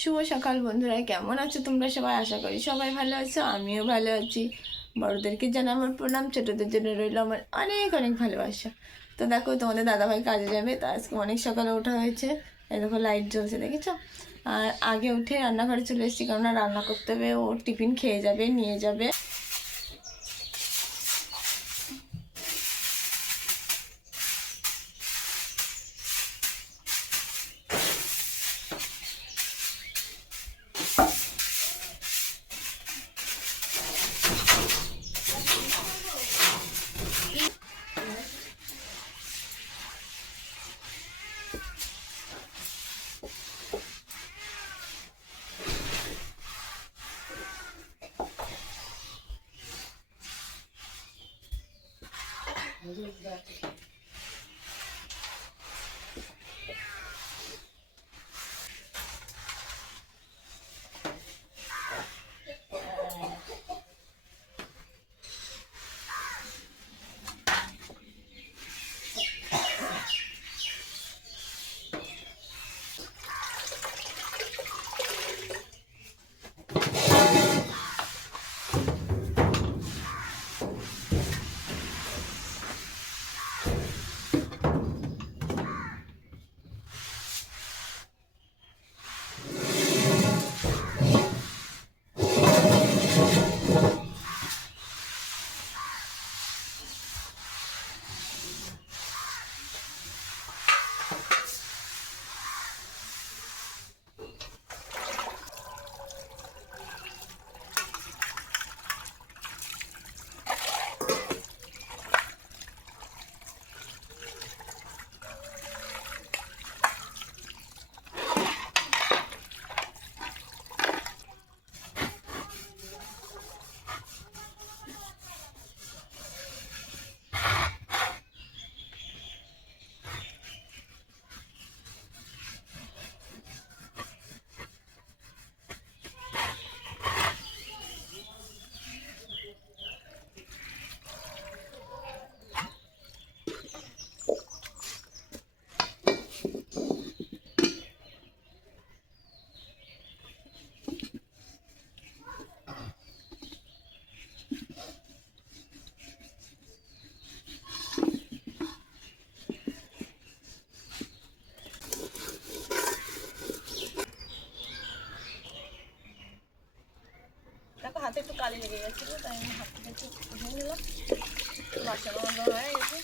শুভ সকাল বন্ধুরা, কেমন আছো তোমরা সবাই? আশা করি সবাই ভালো আছো, আমিও ভালো আছি। বড়দেরকে জানাই আমার প্রণাম, ছোটদের জন্য রইল আমার অনেক অনেক ভালোবাসা। তো দেখো, তোমাদের দাদাভাই কাজে যাবে, তো আজকে অনেক সকালে ওঠা হয়েছে। এই দেখো লাইট জ্বলছে, দেখেছো? আর আগে উঠে রান্নাঘরে চলে এসেছি, কেননা রান্না করতে হবে, ও টিফিন খেয়ে যাবে, নিয়ে যাবে। দেখো, হাতে একটু কালি লেগে গেছিলো, তাই আমি হাত থেকে একটু ধুয়ে নিলাম। বাসনও বন্ধ হয়ে গেছে।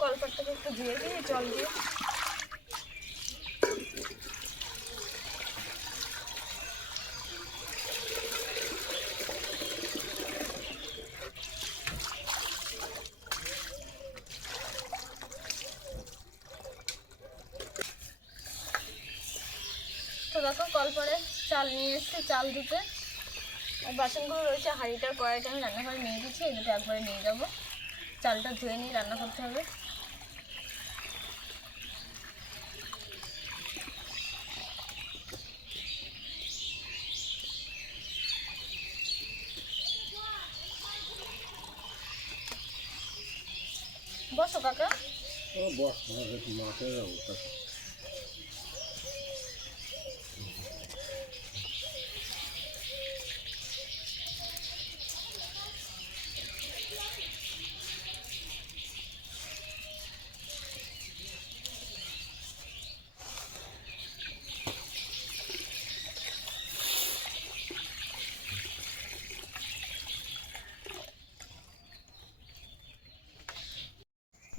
কলপাটটাকে একটু ধুয়ে দিয়ে জল দিয়ে তো দেখো, কল পরে চাল নিয়ে এসেছি, চাল ধুতে। আর বাসনগুলো রয়েছে হাঁড়িটার কড়াইটা আমি রান্নাঘরে নিয়ে দিচ্ছি, এই দুটো একবারে নিয়ে যাবো। চালটা ধুয়ে নিয়ে রান্না করতে হবে। বসো কাকা।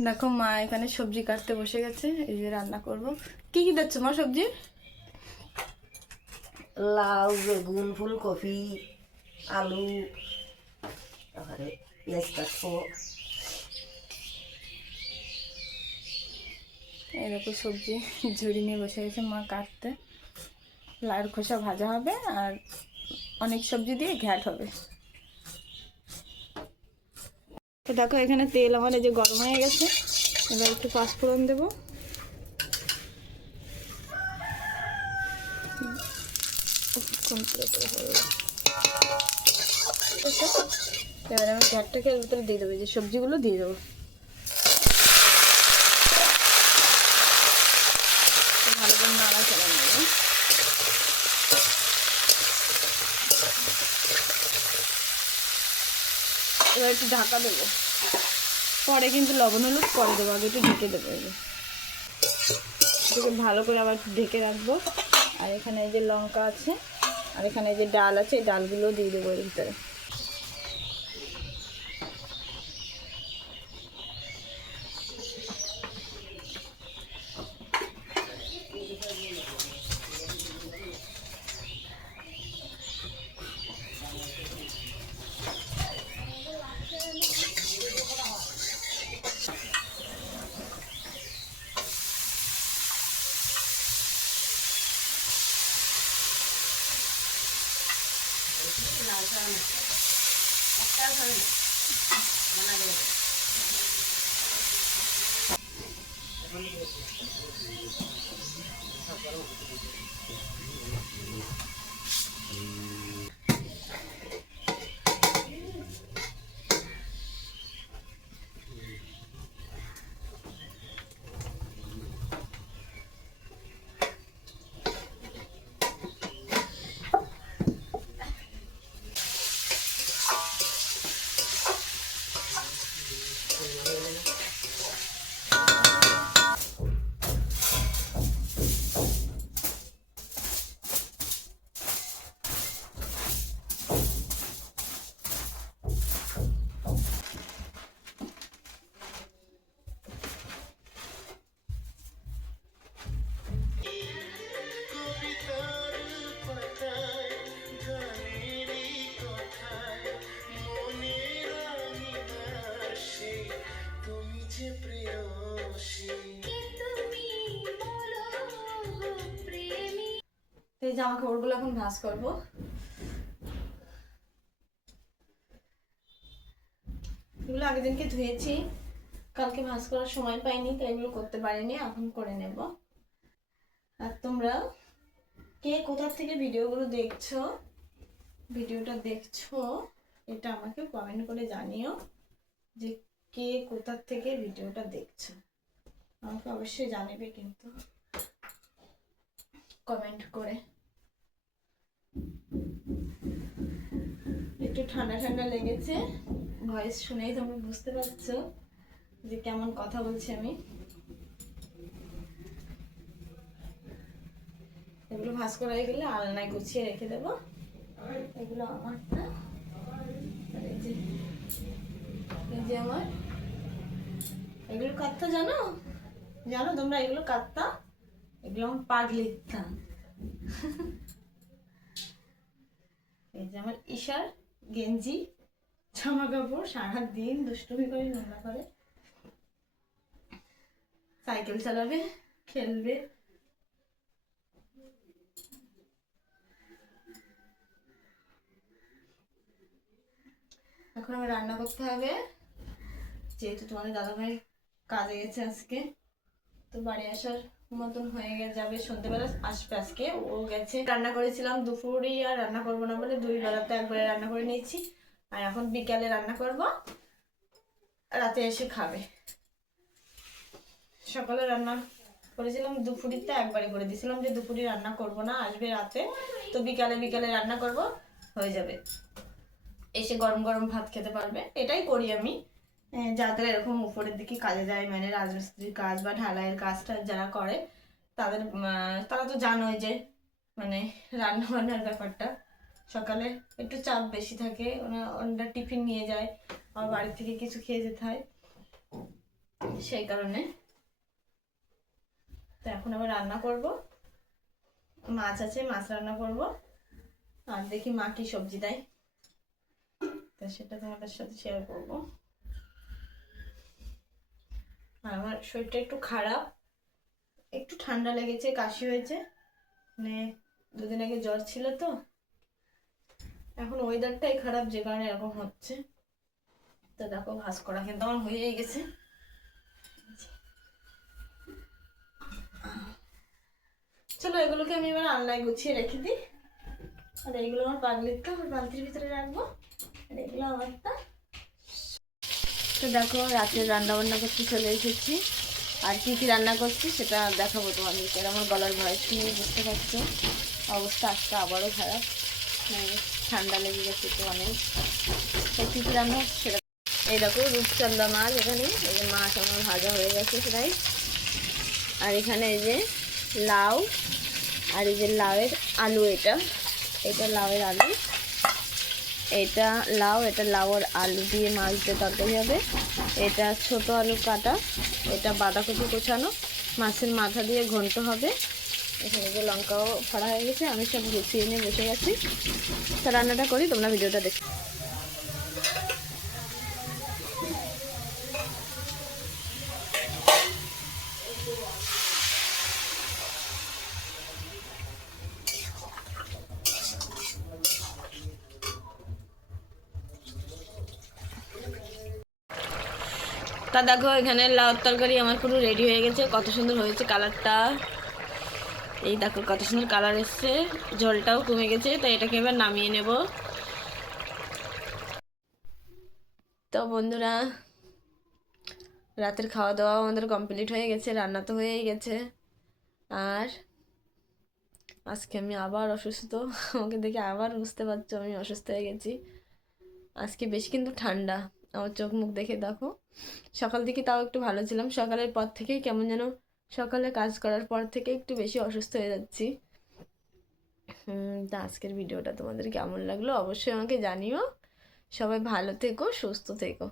দেখো, মা এখানে সবজি কাটতে বসে গেছে, এই যে রান্না করব। কি কি দিচ্ছ মা সবজি? লাউ, বেগুন, ফুলকপি, আলু, তারপরে পেঁয়াজ কাটবো। এই দেখো, সবজি ঝুড়ি নিয়ে বসে গেছে মা কাটতে। লাউর খোসা ভাজা হবে আর অনেক সবজি দিয়ে ঘ্যাট হবে। তো দেখো, এখানে তেল আমার এই যে গরম হয়ে গেছে। এবার একটু পাঁচফোড়ন দেবো, এবার আমি ঘাটটাকে এর ভিতরে দিয়ে দেবো, যে সবজিগুলো দিয়ে দেবো। ভালো করে নাড়া চড়া নেবো। এবার একটু ঢাকা দেবো, পরে কিন্তু লবণ হলুদ পরে দেবো, আগে একটু ঢেকে দেবো। এটাকে ভালো করে আবার একটু ঢেকে রাখবো। আর এখানে এই যে লঙ্কা আছে, আর এখানে এই যে ডাল আছে, এই ডালগুলো দিয়ে দেবো এর ভিতরে। এই জামা কাপড়গুলো এখন ভাঁজ করবো। এগুলো আগের দিনকে ধুয়েছি, কালকে ভাঁজ করার সময় পাইনি, তাই এগুলো করতে পারিনি, এখন করে নেব। আর তোমরা কে কোথা থেকে ভিডিওটা দেখছো এটা আমাকে কমেন্ট করে জানিও, যে কে কোথা থেকে ভিডিওটা দেখছো। আমাকে অবশ্যই জানাবে কিন্তু কমেন্ট করে। একটু ঠান্ডা ঠান্ডা লেগেছে, ভয়েস শুনেই তোমরা বুঝতে পারছো যে কেমন কথা বলছি আমি। এগুলো ভাঁজ করা হয়ে গেলে আলনায় গুছিয়ে রেখে দেবো। এগুলো আমারটা, আর এই যে আমার, এগুলো কাত্তা জানো তোমরা, এগুলো কাত্তা, এগুলো আমার পাগলিত্তা। এই যে আমার ঈশার গেঞ্জি জামা কাপড়, সারাদিন দুষ্টুমি করে, নোংরা করে, সাইকেল চালাবে, খেলবে। এখন আমার রান্না করতে হবে, যেহেতু তোমাদের দাদাভাই কাজে গেছে আজকে, তো বাড়ি আসার মতন হয়ে যাবে, সন্ধ্যেবেলা আসবে আজকে। ও গেছে। রান্না করেছিলাম দুপুরে, আর রান্না করবো না বলে 2 বেলাতে একবারে রান্না করে নিয়েছি, আর এখন বিকালে রান্না করব, রাতে এসে খাবে। সকালে রান্না করেছিলাম, দুপুরিতে একবারে করে দিয়েছিলাম যে দুপুরে রান্না করব না, আসবে রাতে, তো বিকালে রান্না করব, হয়ে যাবে, এসে গরম গরম ভাত খেতে পারবে। এটাই করি আমি, যাদের এরকম উপরের দিকে কাজে যায়, মানে রাজমিস্ত্রির কাজ বা ঢালাইয়ের কাজটা যারা করে, তারা তো জানোই যে মানে রান্না বান্নার ব্যাপারটা সকালে একটু চাপ বেশি থাকে, ওনারা টিফিন নিয়ে যায়, আর বাড়ি থেকে কিছু খেয়ে যেতে হয়, সেই কারণে। তো এখন আবার রান্না করব, মাছ আছে, মাছ রান্না করব, আর দেখি মা কি সবজি দেয়, তো সেটা তোমাদের সাথে শেয়ার করবো। আর আমার শরীরটা একটু খারাপ, একটু ঠান্ডা লেগেছে, কাশি হয়েছে, মানে 2 দিন আগে জ্বর ছিল, তো এখন ওয়েদারটাই খারাপ, যে কারণে এরকম হচ্ছে। তো দেখো ভাঁজ করা কিন্তু আমার হয়েই গেছে, চলো এগুলোকে আমি এবার আলনায় গুছিয়ে রেখে দিই। আর এইগুলো আমার পাগলিটা আমার বালতির ভিতরে রাখবো, আর এগুলো আমারটা। তো দেখো রাতের রান্না বান্না করতে চলে এসেছি। আর কী কী রান্না করছি সেটা দেখাবো তোমাদেরকে। আমার গলার ভয়েস শুনে বুঝতে পারছো অবস্থা আজকে আবারও খারাপ, মানে ঠান্ডা লেগে গেছে তো অনেক। তো কী কী রান্না হচ্ছে সেটা এই দেখো, রূপচন্দা মাছ এখানে, এই যে মাছ আমার ভাজা হয়ে গেছে প্রায়। আর এখানে এই যে লাউ, আর এই যে লাউয়ের আলু, এটা এটা লাউয়ের আলু, এটা লাউ, এটা লাউয়ের আলু দিয়ে মাছ দিয়ে তরকারি হবে। এটা ছোট আলু কাটা, এটা বাঁধাকপি কোচানো, মাছের মাথা দিয়ে ঘন্ট হবে। এখানে যে লঙ্কাও ফাড়া হয়ে গেছে, আমি সব গুছিয়ে নিয়ে বসে গেছি। তো রান্নাটা করি, তোমরা ভিডিওটা দেখো। তা দেখো এখানে লাউ তরকারি আমার পুরো রেডি হয়ে গেছে, কত সুন্দর হয়েছে কালারটা। এই দেখো কত সুন্দর কালার এসছে, ঝোলটাও কমে গেছে। তাই এটাকে এবার নামিয়ে নেব। তো বন্ধুরা, রাতের খাওয়া দাওয়া আমাদের কমপ্লিট হয়ে গেছে, রান্না তো হয়েই গেছে। আর আজকে আমি আবার অসুস্থ, আমাকে দেখে আবার বুঝতে পারছো আমি অসুস্থ হয়ে গেছি। আজকে বেশি কিন্তু ঠান্ডা, আমার চোখ মুখ দেখে দেখো। সকাল দিকে তাও একটু ভালো ছিলাম, সকালের পর থেকেই কেমন যেন, সকালে কাজ করার পর থেকে একটু বেশি অসুস্থ হয়ে যাচ্ছি। তা আজকের ভিডিওটা তোমাদের কেমন লাগলো অবশ্যই আমাকে জানিও। সবাই ভালো থেকো, সুস্থ থেকো।